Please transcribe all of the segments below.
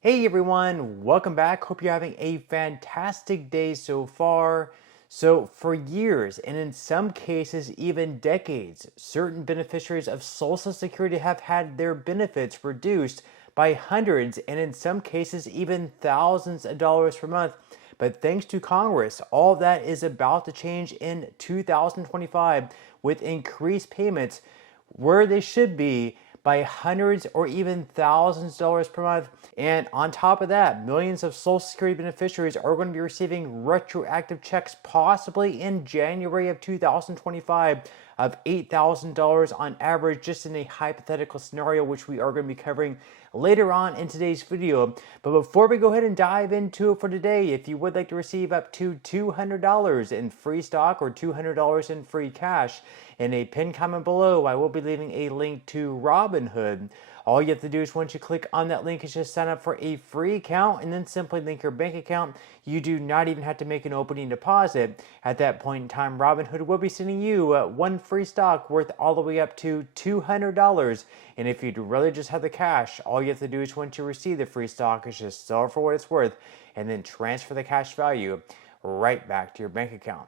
Hey everyone, welcome back. Hope you're having a fantastic day so far. So, for years, and in some cases even decades, certain beneficiaries of Social Security have had their benefits reduced by hundreds and in some cases even thousands of dollars per month. But thanks to Congress, all that is about to change in 2025 with increased payments where they should be by hundreds or even thousands of dollars per month. And on top of that, millions of Social Security beneficiaries are going to be receiving retroactive checks possibly in January of 2025 of $8,000 on average, just in a hypothetical scenario, which we are going to be covering later on in today's video. But before we go ahead and dive into it for today, if you would like to receive up to $200 in free stock or $200 in free cash, in a pinned comment below, I will be leaving a link to Robinhood. All you have to do is once you click on that link is just sign up for a free account and then simply link your bank account. You do not even have to make an opening deposit. At that point in time, Robinhood will be sending you one free stock worth all the way up to $200. And if you'd rather just have the cash, all you have to do is once you receive the free stock is just sell it for what it's worth and then transfer the cash value right back to your bank account.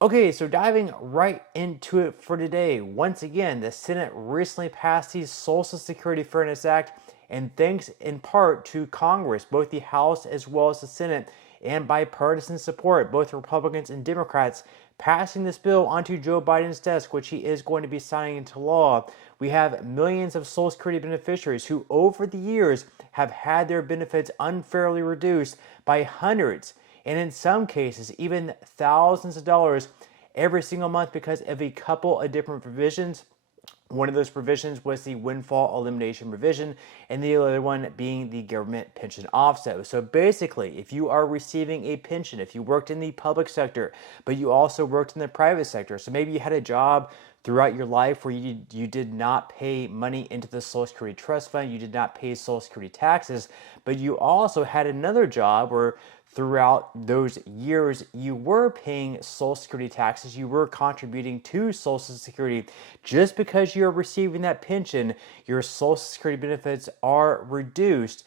Okay, so diving right into it for today. Once again, the Senate recently passed the Social Security Fairness Act, and thanks in part to Congress, both the House as well as the Senate, and bipartisan support, both Republicans and Democrats, passing this bill onto Joe Biden's desk, which he is going to be signing into law. We have millions of Social Security beneficiaries who, over the years, have had their benefits unfairly reduced by hundreds and in some cases even thousands of dollars every single month because of a couple of different provisions. One of those provisions was the windfall elimination provision, and the other one being the government pension offset. So basically, if you are receiving a pension, if you worked in the public sector, but you also worked in the private sector, so maybe you had a job throughout your life where you did not pay money into the Social Security Trust Fund, you did not pay Social Security taxes, but you also had another job where throughout those years you were paying Social Security taxes, you were contributing to Social Security. Just because you're receiving that pension, your Social Security benefits are reduced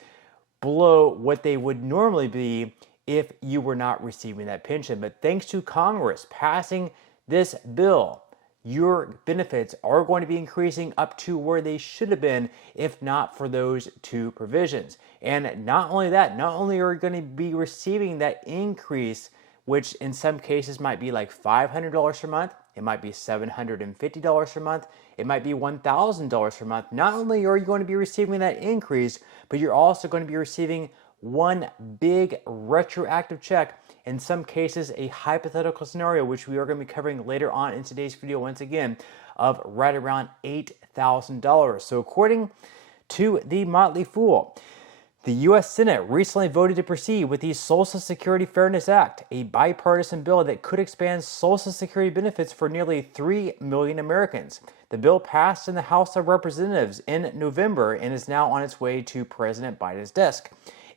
below what they would normally be if you were not receiving that pension. But thanks to Congress passing this bill, your benefits are going to be increasing up to where they should have been if not for those two provisions. And not only that, not only are you going to be receiving that increase, which in some cases might be like $500 per month, it might be $750 per month, it might be $1,000 per month. Not only are you going to be receiving that increase, but you're also going to be receiving one big retroactive check, in some cases a hypothetical scenario, which we are going to be covering later on in today's video once again, of right around $8,000. So according to the Motley Fool, the U.S. Senate recently voted to proceed with the Social Security Fairness Act, a bipartisan bill that could expand Social Security benefits for nearly 3 million Americans. The bill passed in the House of Representatives in November and is now on its way to President Biden's desk.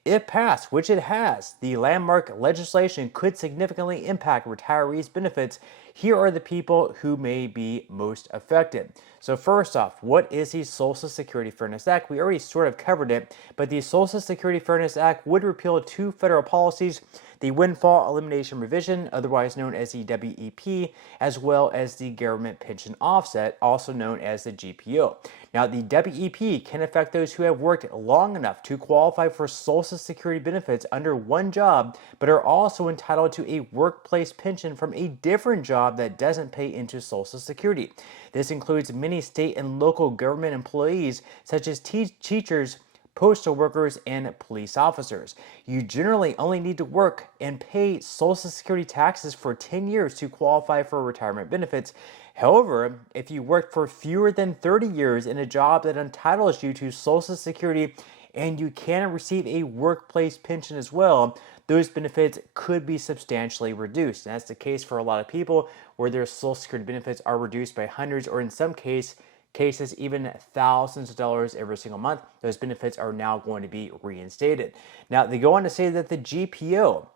If passed, which it has, the landmark legislation could significantly impact retirees' benefits. Here are the people who may be most affected. So first off, what is the Social Security Fairness Act? We already sort of covered it, but the Social Security Fairness Act would repeal two federal policies: the windfall elimination provision, otherwise known as the WEP, as well as the government pension offset, also known as the GPO. Now, the WEP can affect those who have worked long enough to qualify for Social Security benefits under one job, but are also entitled to a workplace pension from a different job that doesn't pay into Social Security. This includes many state and local government employees, such as teachers, postal workers, and police officers. You generally only need to work and pay Social Security taxes for 10 years to qualify for retirement benefits. However, if you worked for fewer than 30 years in a job that entitles you to Social Security and you can receive a workplace pension as well, those benefits could be substantially reduced. And that's the case for a lot of people where their Social Security benefits are reduced by hundreds or in some cases even thousands of dollars every single month. Those benefits are now going to be reinstated. Now, they go on to say that the GPO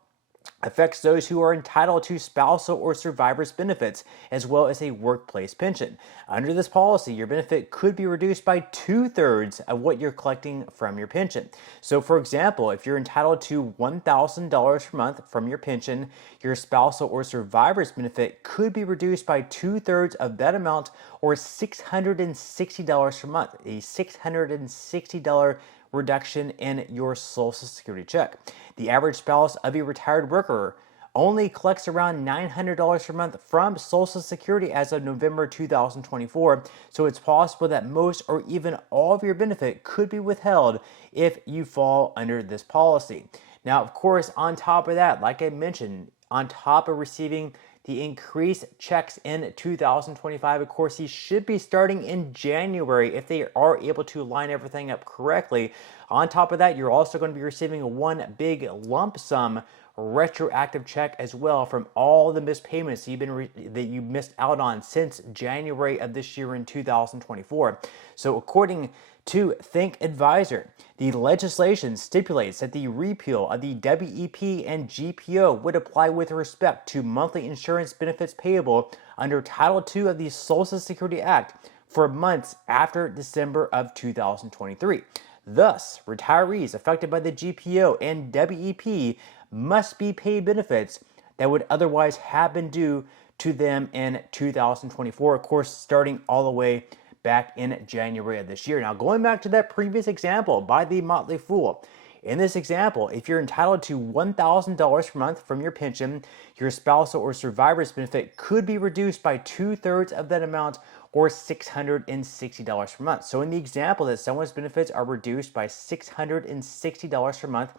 affects those who are entitled to spousal or survivor's benefits, as well as a workplace pension. Under this policy, your benefit could be reduced by 2/3 of what you're collecting from your pension. So, for example, if you're entitled to $1,000 per month from your pension, your spousal or survivor's benefit could be reduced by 2/3 of that amount, or $660 per month, a $660 reduction in your Social Security check. The average spouse of a retired worker only collects around $900 per month from Social Security as of November 2024, so it's possible that most or even all of your benefit could be withheld if you fall under this policy. Now, of course, on top of that, like I mentioned, on top of receiving the increased checks in 2025, of course, these should be starting in January if they are able to line everything up correctly. On top of that, you're also going to be receiving one big lump sum retroactive check as well from all the missed payments that you missed out on since January of this year in 2024. So according to Think Advisor, the legislation stipulates that the repeal of the WEP and GPO would apply with respect to monthly insurance benefits payable under Title II of the Social Security Act for months after December of 2023. Thus, retirees affected by the GPO and WEP must be paid benefits that would otherwise have been due to them in 2024, of course, starting all the way back in January of this year. Now, going back to that previous example by the Motley Fool, in this example, if you're entitled to $1,000 per month from your pension, your spousal or survivor's benefit could be reduced by 2/3 of that amount, or $660 per month. So in the example that someone's benefits are reduced by $660 per month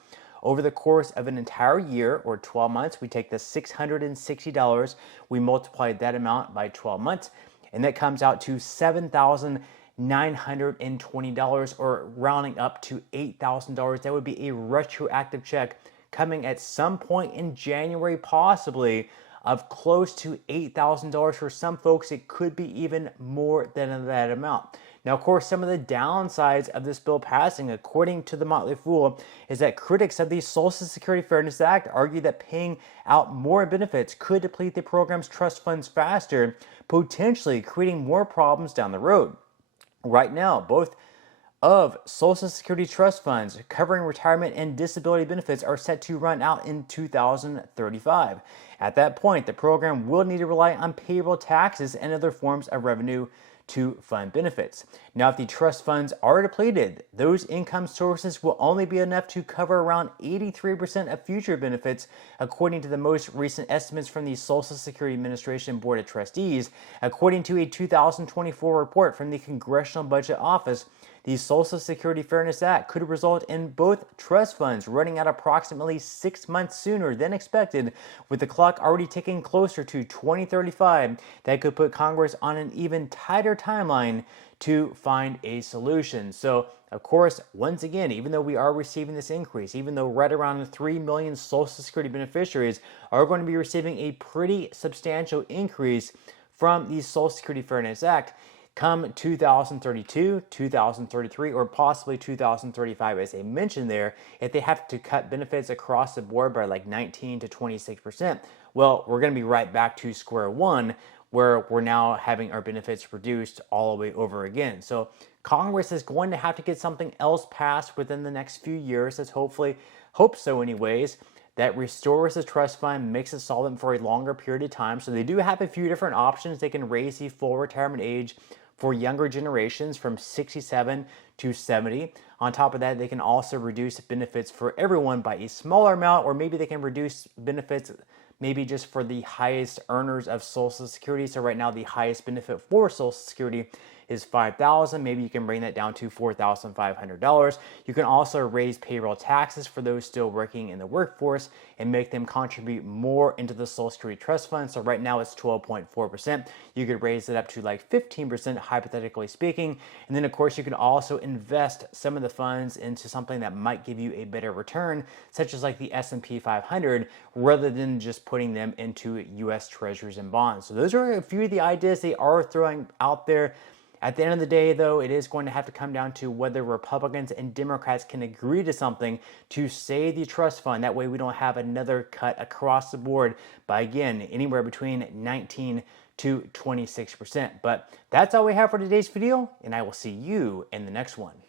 over the course of an entire year or 12 months, we take the $660, we multiply that amount by 12 months, and that comes out to $7,920, or rounding up to $8,000. That would be a retroactive check coming at some point in January, possibly, of close to $8,000. For some folks, it could be even more than that amount. Now, of course, some of the downsides of this bill passing, according to the Motley Fool, is that critics of the Social Security Fairness Act argue that paying out more benefits could deplete the program's trust funds faster, potentially creating more problems down the road. Right now, both of Social Security trust funds covering retirement and disability benefits are set to run out in 2035. At that point, the program will need to rely on payroll taxes and other forms of revenue to fund benefits. Now, if the trust funds are depleted, those income sources will only be enough to cover around 83% of future benefits, according to the most recent estimates from the Social Security Administration Board of Trustees. According to a 2024 report from the Congressional Budget Office, the Social Security Fairness Act could result in both trust funds running out approximately 6 months sooner than expected, with the clock already ticking closer to 2035. That could put Congress on an even tighter timeline to find a solution. So, of course, once again, even though we are receiving this increase, even though right around 3 million Social Security beneficiaries are going to be receiving a pretty substantial increase from the Social Security Fairness Act, come 2032, 2033, or possibly 2035, as I mentioned there, if they have to cut benefits across the board by like 19 to 26%, well, we're going to be right back to square one, where we're now having our benefits reduced all the way over again. So Congress is going to have to get something else passed within the next few years, as hope so anyways, that restores the trust fund, makes it solvent for a longer period of time. So they do have a few different options. They can raise the full retirement age for younger generations from 67 to 70. On top of that, they can also reduce benefits for everyone by a smaller amount, or maybe they can reduce benefits maybe just for the highest earners of Social Security. So right now, the highest benefit for Social Security is $5,000. Maybe you can bring that down to $4,500. You can also raise payroll taxes for those still working in the workforce and make them contribute more into the Social Security Trust Fund. So right now it's 12.4%. You could raise it up to like 15%, hypothetically speaking. And then of course you can also invest some of the funds into something that might give you a better return, such as like the S&P 500, rather than just putting them into U.S. Treasuries and bonds. So those are a few of the ideas they are throwing out there. At the end of the day, though, it is going to have to come down to whether Republicans and Democrats can agree to something to save the trust fund. That way we don't have another cut across the board by, again, anywhere between 19 to 26%. But that's all we have for today's video, and I will see you in the next one.